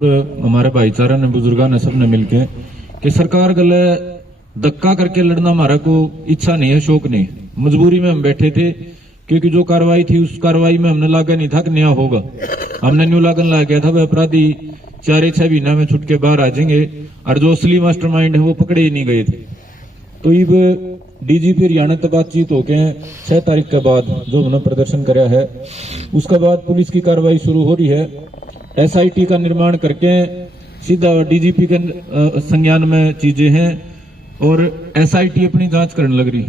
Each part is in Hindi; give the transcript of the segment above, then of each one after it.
हमारे भाईचारा ने बुजुर्गा ने सबने मिलके कि सरकार गले धक्का करके लड़ना हमारा को इच्छा नहीं है, शौक नहीं, मजबूरी में हम बैठे थे क्योंकि जो कार्रवाई थी उस कार्रवाई में हमने लागा नहीं था कि नया होगा। हमने न्यू लागन ला गया था वह अपराधी 4-6 महीना में छुट के बाहर आ जाएंगे और जो असली मास्टरमाइंड है वो पकड़े ही नहीं गए थे। तो अब डीजीपी हरियाणा तक बातचीत होके 6 तारीख के बाद जो हमने प्रदर्शन कराया है उसके बाद पुलिस की कार्रवाई शुरू हो रही है। एसआईटी का निर्माण करके सीधा डीजीपी के संज्ञान में चीजें हैं और एसआईटी अपनी जांच करने लग रही।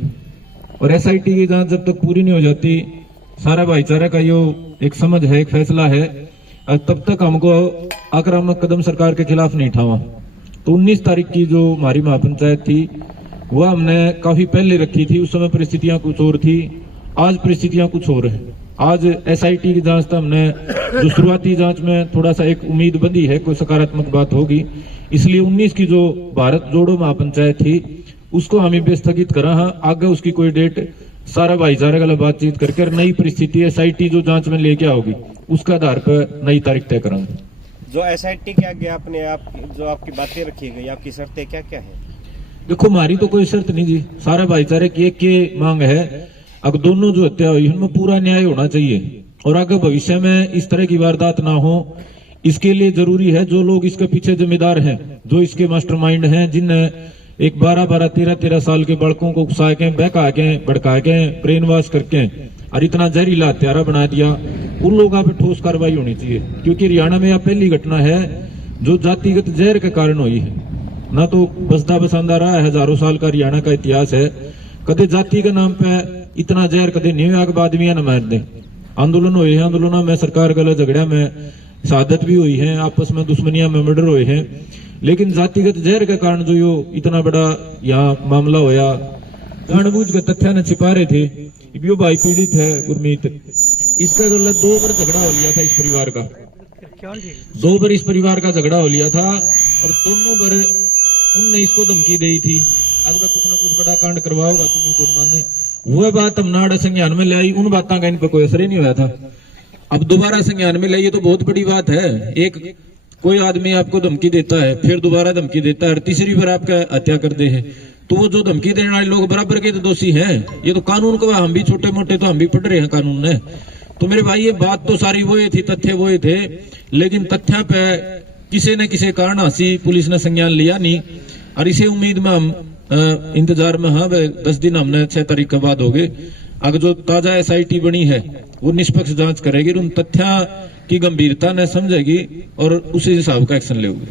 और एसआईटी की जांच जब तक पूरी नहीं हो जाती, सारा भाईचारा का यो एक समझ है, एक फैसला है, तब तक हमको आक्रामक कदम सरकार के खिलाफ नहीं उठावा। तो 19 तारीख की जो हमारी महापंचायत थी वह हमने काफी पहले रखी थी, उस समय परिस्थितियां कुछ और थी, आज परिस्थितियां कुछ और है। आज एसआईटी की जांच तो हमने जो शुरुआती जांच में थोड़ा सा एक उम्मीद बंधी है, कोई सकारात्मक बात होगी, इसलिए 19 की जो भारत जोड़ो महापंचायत थी उसको हम भी स्थगित करा। हाँ, आगे उसकी कोई डेट सारा भाईचारा का बातचीत करके नई परिस्थिति एसआईटी जो जांच में लेके आओगी उसके आधार पर नई तारीख तय करांगे। जो एसआईटी के आगे आपने जो आपकी बातें रखी गई, आपकी शर्तें क्या क्या है? देखो, हमारी तो कोई शर्त नहीं जी, सारा भाईचारे की एक मांग है, अब दोनों जो हत्या हुई उनमें पूरा न्याय होना चाहिए और आगे भविष्य में इस तरह की वारदात ना हो। इसके लिए जरूरी है जो लोग इसके पीछे जिम्मेदार हैं, जो इसके मास्टरमाइंड हैं, जिनने एक 12-12, 13-13 साल के बालकों को उकसा के, बहका के, भड़का के, ब्रेन वॉश करके और इतना जहरीला हत्यारा बना दिया, उन लोगों पर ठोस कार्रवाई होनी चाहिए। क्योंकि हरियाणा में यह पहली घटना है जो जातिगत जहर के कारण हुई है। ना तो बसदा बसांदा रहा है, हजारों साल का हरियाणा का इतिहास है, कदे जाति के नाम पे इतना जहर कदे नहीं हुआ कि आदमी न मार दे। आंदोलन हुए हैं, आंदोलनों में सरकार गलत झगड़ा में शहादत भी हुई है, आपस में दुश्मनियां में मर्डर हुए हैं, लेकिन जातिगत जहर के कारण जो यो इतना बड़ा यहाँ मामला होया, जानबूझ के तथ्य न छिपा रहे थे। यो भाई पीड़ित है गुरमीत, इसका गलत 2 बार झगड़ा हो लिया था इस परिवार का, 2 बार इस परिवार का झगड़ा हो लिया था और दोनों बार उनने इसको धमकी दी थी, अगर कुछ न कुछ बड़ा कांड करवाओगा तुम्हें कौन माने। वह बात हम नाड़ संज्ञान में ले आई, उन बातों का इन पर कोई असर ही नहीं हुआ था। अब दोबारा संज्ञान में लाइए तो बहुत बड़ी बात है। एक कोई आदमी आपको धमकी देता है, फिर दोबारा धमकी देता है और तीसरी बार आपका हत्या करते हैं, तो वो जो धमकी देने वाले लोग बराबर के तो दोषी हैं। ये तो कानून का, हम भी छोटे मोटे तो हम भी पढ़ रहे हैं कानून में। तो मेरे भाई ये बात तो सारी वो थी, तथ्य वो थे, लेकिन तथ्य पे किसी न किसी कारण हंसी पुलिस ने संज्ञान लिया नहीं और इसे उम्मीद में हम इंतजार में। हाँ, 10 दिन हमने 6 तारीख के बाद हो गए। अगर जो ताजा एसआईटी बनी है वो निष्पक्ष जांच करेगी, उन तथ्यों की गंभीरता ने समझेगी और उसी हिसाब का एक्शन लेगी।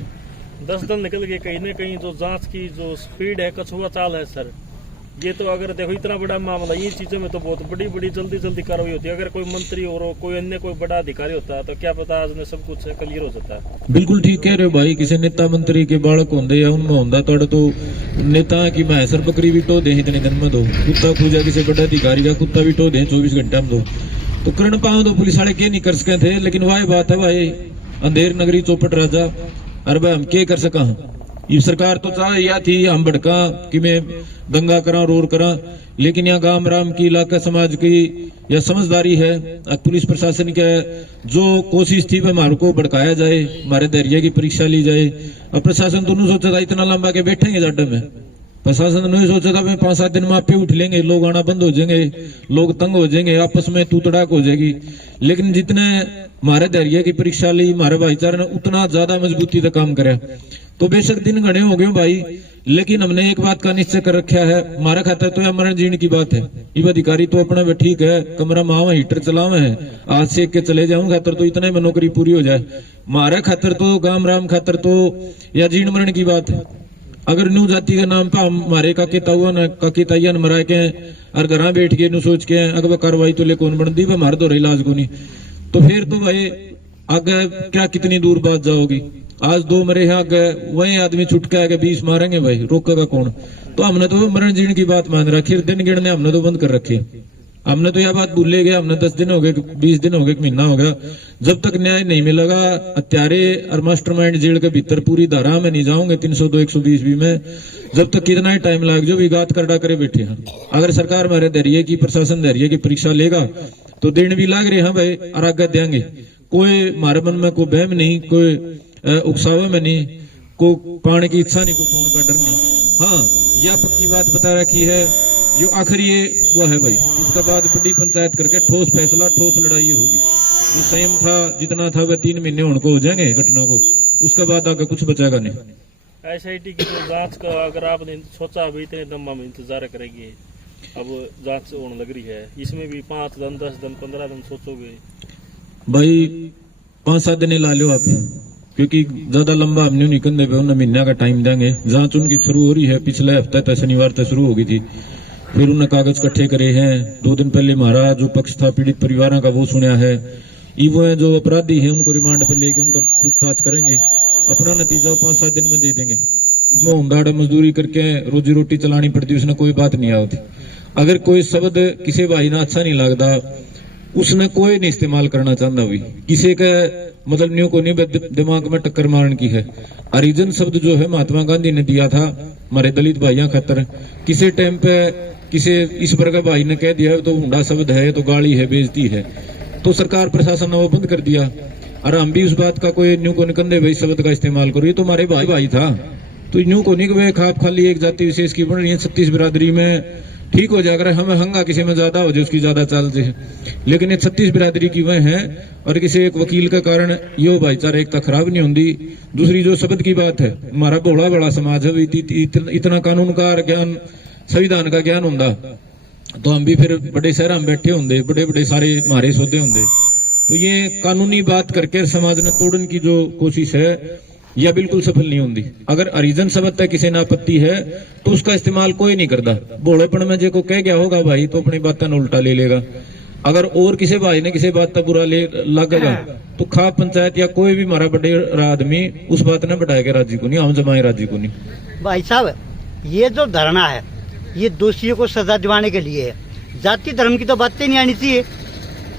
10 दिन निकल गए, कहीं न कहीं जो जांच की जो स्पीड है, कछुआ चाल है सर। ये तो अगर देखो इतना बड़ा मामला, ये चीजों में तो बहुत बड़ी जल्दी कार्रवाई होती है। अगर कोई मंत्री और कोई अन्य कोई बड़ा अधिकारी होता है तो क्या पता आज में सब कुछ क्लियर हो जाता है। बिल्कुल ठीक कह रहे हो भाई, किसी नेता मंत्री के बालक होंगे या उनमें होंगे तोड़े तो नेता की मैसर बकरी भी टो दे इतने दिन में दो, कुत्ता पूजा किसी बड़ा अधिकारी का कुत्ता भी टो दे 24 घंटे में दो, तो करण पाओ तो पुलिस वाले क्या नहीं कर सके थे। लेकिन वही बात है भाई, अंधेर नगरी चौपट राजा, अरे भाई हम क्या कर सका। ये सरकार तो चाह या थी हम भड़का कि मैं दंगा करा, रोर करा, लेकिन यहाँ गांव राम की, इलाका समाज की यह समझदारी है। पुलिस प्रशासन के जो कोशिश थी वह हमारे को भड़काया जाए, हमारे धैर्य की परीक्षा ली जाए। अब प्रशासन तो नहीं सोचा था इतना लंबा के बैठेंगे जाडे में, प्रशासन नहीं सोचा था 5-7 दिन में आप उठ लेंगे, लोग आना बंद हो जाएंगे, लोग तंग हो जाएंगे, आपस में तू तड़ाक हो जाएगी। लेकिन जितने हमारे धैर्य की परीक्षा ली हमारे भाईचारे ने, उतना ज्यादा मजबूती से काम करे। तो बेशक दिन घने हो गए भाई, लेकिन हमने एक बात का निश्चय कर रखा है, हमारा खाता तो मरण जीण की बात है। ये अधिकारी तो अपना भी ठीक है, कमरा मावा हीटर चलावे है, आज सेक के चले जाऊं खातर तो इतना में नौकरी पूरी हो जाए। हमारा खातर तो गांव राम खातर तो या जीण मरण की बात है। अगर न्यू जाति के नाम पर हमारे काके ताऊआ ने काकी ताइया ने मरा के और घर बैठ के नु सोच के अगर कार्रवाई तो ले कौन बन दी, हमारे दो इलाज को नहीं, तो फिर तो भाई आगे क्या कितनी दूर बात जाओगी। आज 2 मरे हैं, आगे वही आदमी छुट के आगे 20 मारेंगे भाई, रोकेगा कौन। तो हमने तो मरण जीण की बात मान रखी, दिन गिनने हमने तो बंद कर रखी। हमने तो यह बात भूले गए, हमने 10 दिन हो गए, 20 दिन हो गए, 1 महीना हो गया, जब तक न्याय नहीं मिलेगा हत्यारे और मास्टरमाइंड जेल के भीतर पूरी धारा में नहीं जाओगे 302, 120 भी में, जब तक कितना ही टाइम लाग जो विगात करड़ा करे बैठे हैं। अगर सरकार हमारे धैर्य की, प्रशासन धैर्य की परीक्षा लेगा तो दिन भी लाग रहे हैं भाई और आगे देंगे। कोई हमारे मन में कोई बहम नहीं, कोई उकसावे में नहीं, को पाने की इच्छा नहीं, को कौन का डर नहीं। हाँ, यह पक्की बात बता रखी है, ये आखिर ये वो है भाई, उसके बाद बड़ी पंचायत करके ठोस फैसला, ठोस लड़ाई होगी। जो संयम था जितना था वह 3 महीने उनको हो जाएंगे घटना को, उसके बाद आगे कुछ बचेगा नहीं। SIT की जो जांच का अगर आपने सोचा अभी इतने दम हम इंतजार करेंगे, अब जांच होने लग रही है, इसमें भी 5 दिन 10 दिन 15 दिन सोचोगे? भाई 5-7 दिन ला लो आप, क्योंकि ज्यादा लंबा हम नहीं निकलने पे, उन्हें महीना का टाइम देंगे। जांच उनकी शुरू हो रही है, पिछले हफ्ते तक शनिवार तक शुरू हो गई थी। फिर उन्हें कागज इकट्ठे करे हैं। 2 दिन पहले हमारा जो पक्ष था पीड़ित परिवारों का वो सुना है। वो जो अपराधी है उनको रिमांड पे लेके उनका पूछताछ करेंगे, अपना नतीजा 5-7 दिन में दे देंगे। होमदाड़ मजदूरी करके रोजी रोटी चलानी पड़ती, उसने कोई बात नहीं आती। अगर कोई शब्द किसी भाई ना अच्छा नहीं लगता, उसने कोई नहीं इस्तेमाल करना चाहता हुई, किसी का मतलब न्यू को नहीं दिमाग में टक्कर मारने की है। हरिजन शब्द जो है महात्मा गांधी ने दिया था हमारे दलित भाइयों खातर, किसी टाइम पे किसी इस प्रकार भाई ने कह दिया तो हुंडा शब्द है, तो गाली है, बेइज्जती है, तो सरकार प्रशासन ने वो बंद कर दिया। और हम भी उस बात का कोई न्यू को निकंदे भाई शब्द का इस्तेमाल करो, ये तो हमारे भाई था, तो न्यू को नहीं खाप खाली एक जाति विशेष की बन रही है 36 बिरादरी में, ठीक हो जाएगा। हमें हंगा किसी में ज्यादा हो जाए उसकी ज्यादा चाल से, लेकिन ये 36 बिरादरी की वह है, और किसी एक वकील के कारण यो भाईचारा एकता खराब नहीं होती। दूसरी जो शब्द की बात है, हमारा बड़ा बड़ा समाज है, इतना कानून का ज्ञान, संविधान का ज्ञान होता तो हम भी फिर बड़े शहर में बैठे होंगे, बड़े बड़े सारे हमारे सौदे होंगे। तो ये कानूनी बात करके समाज ने तोड़ने की जो कोशिश है यह बिल्कुल सफल नहीं होती। अगर हरिजन शब्द तक किसी ने आपत्ति है तो उसका इस्तेमाल कोई नहीं करता। भोलेपन में जो को कह गया होगा भाई तो अपनी बात न उल्टा ले लेगा। अगर और किसी भाई ने किसी बात का बुरा ले लगेगा तो खाप पंचायत या कोई भी हमारा बड़े आदमी उस बात ने बढ़ाएगा राजी को नहीं, हम जमाए राजी को नहीं। भाई साहब, ये जो धरना है ये दोषियों को सजा दिलाने के लिए है। जाति धर्म की तो बातें नहीं आनी चाहिए,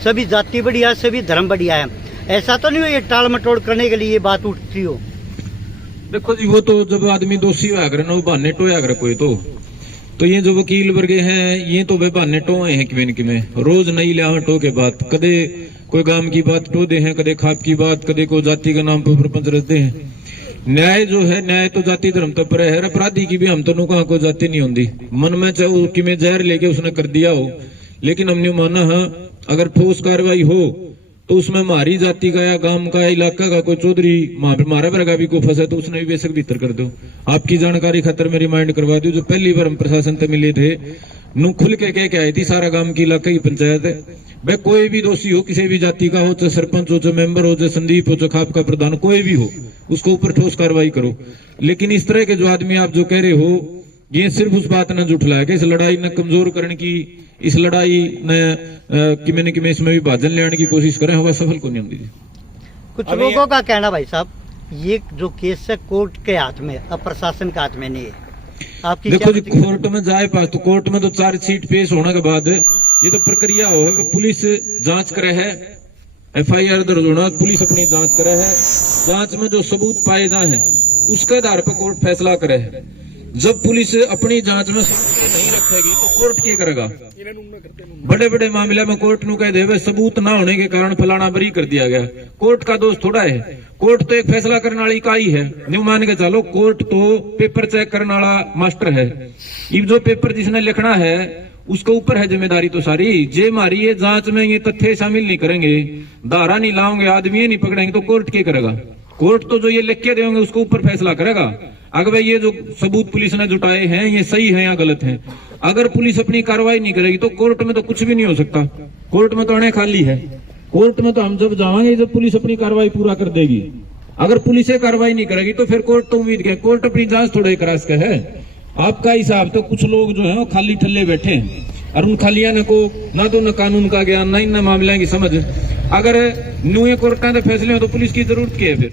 सभी जाति बढ़िया, सभी धर्म बढ़िया है। ऐसा तो नहीं हो ये टाल मटोड़ करने के लिए ये बात उठती हो। देखो जी, वो तो जब आदमी दोषी हुआ करे ना, वो बहाने टोया करे कोई तो ये जो वकील वर्गे हैं ये तो वे बहाने टोए हैं किमें किमें, रोज नई लिया टो के बात, कदे कोई गांव की बात टो दे हैं, कदे खाप की बात, कदे कोई जाति के नाम पर प्रपंच रचते हैं। न्याय जो है, न्याय तो जाति धर्म तो पर है। अपराधी की भी हम तो कहा कोई जाति नहीं होती, मन में चाहे कि में जहर लेके उसने कर दिया हो, लेकिन हमने माना है अगर ठोस कार्रवाई हो तो उसमें हमारी जाति का या गांव का या इलाका का कोई चौधरी हमारा वर्गा भी को फंसा तो उसने भी बेशक भीतर कर दो। आपकी जानकारी खातर मैं रिमाइंड करवा दूं, जो पहली बार हम प्रशासन से मिले थे नू खुल के कह के आई थी सारा गांव की इलाका की पंचायत है, भाई कोई भी दोषी हो किसी भी जाति का हो, चाहे सरपंच हो, चाहे मेंबर हो, चाहे संदीप हो, चाहे खाप का प्रधान, कोई भी हो, उसको ऊपर ठोस कार्रवाई करो। लेकिन इस तरह के जो आदमी आप जो कह रहे हो ये सिर्फ उस बात ने जुटलाया कि इस लड़ाई ने कमजोर करने की, इस लड़ाई ने किमें इसमें भी भाजन लेने की कोशिश करें, होगा सफल को नहीं होती। कुछ लोगों का कहना भाई साहब ये जो केस है कोर्ट के हाथ में, अब प्रशासन के हाथ में नहीं है। आपकी देखो जी, कोर्ट में जाए पास तो कोर्ट में तो चार्जशीट पेश होने के बाद ये तो प्रक्रिया हो है, पुलिस जांच करे है, FIR दर्ज होना, पुलिस अपनी जांच करे है, जांच में जो सबूत पाए जाए हैं उसके आधार पर कोर्ट फैसला करे है। जब पुलिस अपनी जांच में सबूत नहीं रखेगी तो कोर्ट क्या करेगा? बड़े बड़े मामले में कोर्ट नु कह दे सबूत ना होने के कारण फलाना बरी कर दिया गया, कोर्ट का दोष थोड़ा है। कोर्ट तो एक फैसला करने वाली इकाई है, न्यू मान के चलो कोर्ट तो पेपर चेक करने वाला मास्टर है। ये जो पेपर जिसने लिखना है उसके ऊपर है जिम्मेदारी तो सारी। जे हमारी ये जांच में ये तथ्य शामिल नहीं करेंगे, धारा नहीं लाओगे, आदमी नहीं पकड़ेंगे तो कोर्ट क्या करेगा? कोर्ट तो जो ये लिख के देंगे उसके ऊपर फैसला करेगा। अगर भाई ये जो सबूत पुलिस ने जुटाए हैं ये सही है या गलत है, अगर पुलिस अपनी कार्रवाई नहीं करेगी तो कोर्ट में तो कुछ भी नहीं हो सकता। कोर्ट में तो अणे खाली है। कोर्ट में तो हम जब जाएंगे जब पुलिस अपनी कार्रवाई पूरा कर देगी। अगर पुलिस कार्रवाई नहीं करेगी तो फिर कोर्ट तो उम्मीद है, कोर्ट अपनी जांच थोड़ा करा सके है। आपका हिसाब तो कुछ लोग जो है वो खाली ठल्ले बैठे हैं और उन खालियां को ना तो न कानून का ज्ञान, ना इन मामले की समझ। अगर न्यू कोर्ट का फैसले हो तो पुलिस की जरूरत क्या है फिर?